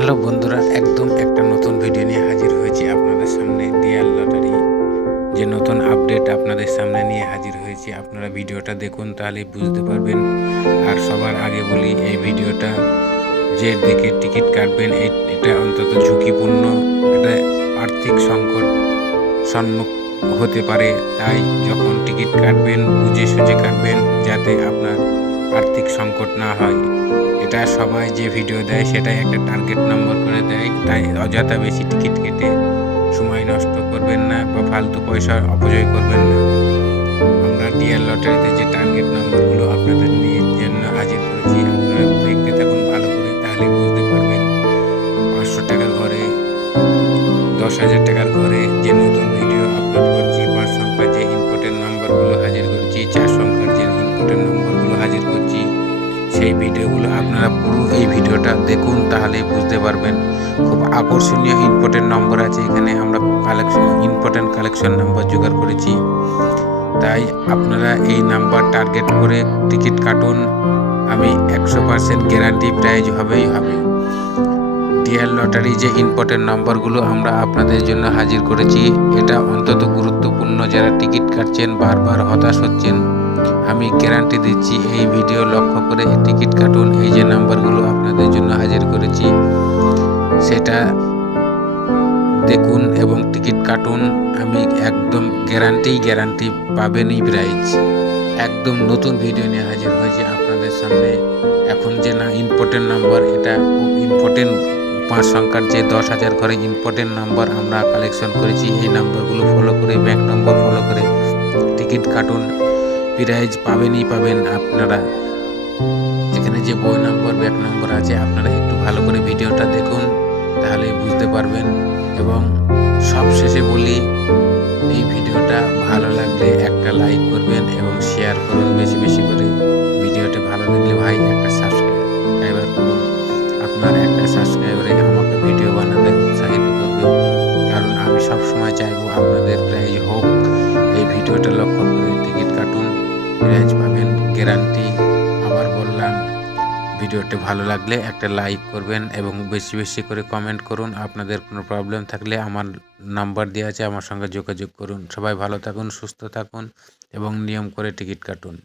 Hello বন্ধুরা, একদম একটা নতুন ভিডিও নিয়ে হাজির হয়েছি আপনাদের সামনে ডিয়াল লটারি যে নতুন আপডেট আপনাদের সামনে নিয়ে হাজির হয়েছি, আপনারা ভিডিওটা দেখুন তাহলেই বুঝতে পারবেন। আর সবার আগে বলি, এই ভিডিওটা যে দেখে টিকিট কাটবেন এটা অন্তত ঝুঁকিপূর্ণ, এটা আর্থিক সংকট সম্মুখ হতে পারে। তাই যখন টিকিট কাটবেন, বুঝে সুঝে কাটবেন, যাতে আপনার আর্থিক সংকট না হয়। এটা সবাই যে ভিডিও দেয়, সেটাই একটা টার্গেট নম্বর করে দেয়। তাই অযথা বেশি টিকিট কেটে সময় নষ্ট করবেন না বা ফালতু পয়সা অপচয় করবেন না। আমরা ডিএল লটারিতে যে টার্গেট নম্বরগুলো আপনাদের নিয়ে জন্য হাজির করেছি, আপনারা দেখতে থাকুন ভালো করে, তাহলে বুঝতে পারবেন। পাঁচশো টাকার ঘরে, দশ হাজার টাকার ঘরে দেখুন তাহলেই বুঝতে পারবেন। খুব আকর্ষণীয় ইম্পর্টেন্ট নম্বর আছে এখানে। আমরা কালেকশন ইম্পর্টেন্ট কালেকশন নাম্বার জোগাড় করেছি। তাই আপনারা এই নাম্বার টার্গেট করে টিকিট কাটুন। আমি একশো পার্সেন্ট গ্যারান্টি প্রাইজ হবেই হবে। ডিএল লটারি যে ইম্পর্টেন্ট নম্বরগুলো আমরা আপনাদের জন্য হাজির করেছি, এটা অন্তত গুরুত্বপূর্ণ। যারা টিকিট কাটছেন, বারবার হতাশ হচ্ছেন আমি গ্যারান্টি দিচ্ছি এই ভিডিও লক্ষ্য করে টিকিট কাটুন, এই যে নাম্বারগুলো আপনাদের জন্য হাজির করেছি, সেটা দেখুন এবং টিকিট কাটুন। আমি একদম গ্যারান্টি গ্যারান্টি পাবেনই প্রাইজ একদম নতুন ভিডিও নিয়ে হাজির হয়েছে আপনাদের সামনে। এখন যে না ইম্পর্টেন্ট নাম্বার এটা খুব ইম্পর্টেন্ট পাঁচ সংখ্যার যে দশ হাজার ঘরে ইম্পর্টেন্ট নাম্বার আমরা কালেকশন করেছি। এই নাম্বারগুলো ফলো করে ব্যাংক নম্বর ফলো করে টিকিট কাটুন। প্রাইজ পাবেনই পাবেন আপনারা। এখানে যে বই নম্বর ব্যাক নম্বর আছে, আপনারা একটু ভালো করে ভিডিওটা দেখুন তাহলে বুঝতে পারবেন। এবং সবশেষে বলি, এই ভিডিওটা ভালো লাগলে একটা লাইক করবেন গ্যারান্টি আবার বললাম, ভিডিওটি ভালো লাগলে একটা লাইক করবেন এবং বেশি বেশি করে কমেন্ট করুন। আপনাদের কোনো প্রবলেম থাকলে আমার নাম্বার দেওয়া আছে, আমার সঙ্গে যোগাযোগ করুন। সবাই ভালো থাকুন, সুস্থ থাকুন এবং নিয়ম করে টিকিট কাটুন।